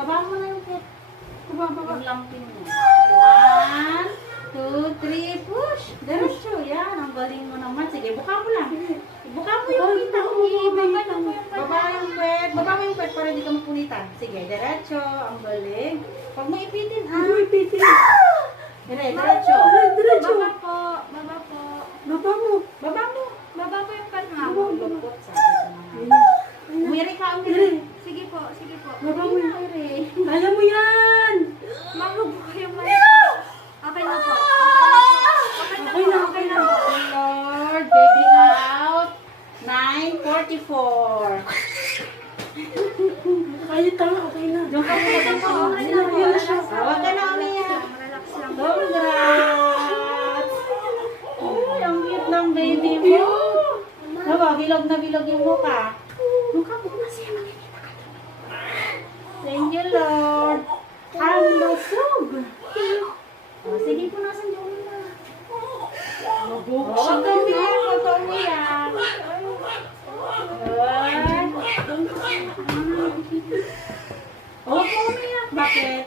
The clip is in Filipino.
Baba mo na yung pet. Baba. Yung lampin mo. 1, 2, 3, push. Diretso. Yan, ang galing mo naman. Sige, buka mo lang. Buka mo yung kita. Baba yung pet. Baba mo yung pet para hindi ka mapunitan. Sige, diretso. Ang galing. Huwag mo ipitin, ha? Uy, piti. Diretso. Diretso. Baba po. Baba po. Baba mo. Baba mo. Baba po yung pan ha. Lupot, sabi ko na. Umiri ka, umiri. Sige po. Sige po. Baba mo yan. Umiri. Kaya mo yan. Mabubuhay yung mata. Okay na po. Okay na po. Okay na po. Lord, baby out. 9:44. Kaya tanga, okay na. Diyan ka muna Okay na po. Okay Ayun na na, po. ayun na Relax siya. lang. Huwag ka na umiyak. Relax lang. Congrats! Ay, ang cute ng baby mo. Diba, bilog na bilog yung mukha. Mukha mo na siya makikita ka. Thank you, Lord. Ang lusog. Oh, sige po, nasan yung na. Huwag ka umiyak, huwag ka umiyak. Ay. Huwag ka umiyak. Bakit?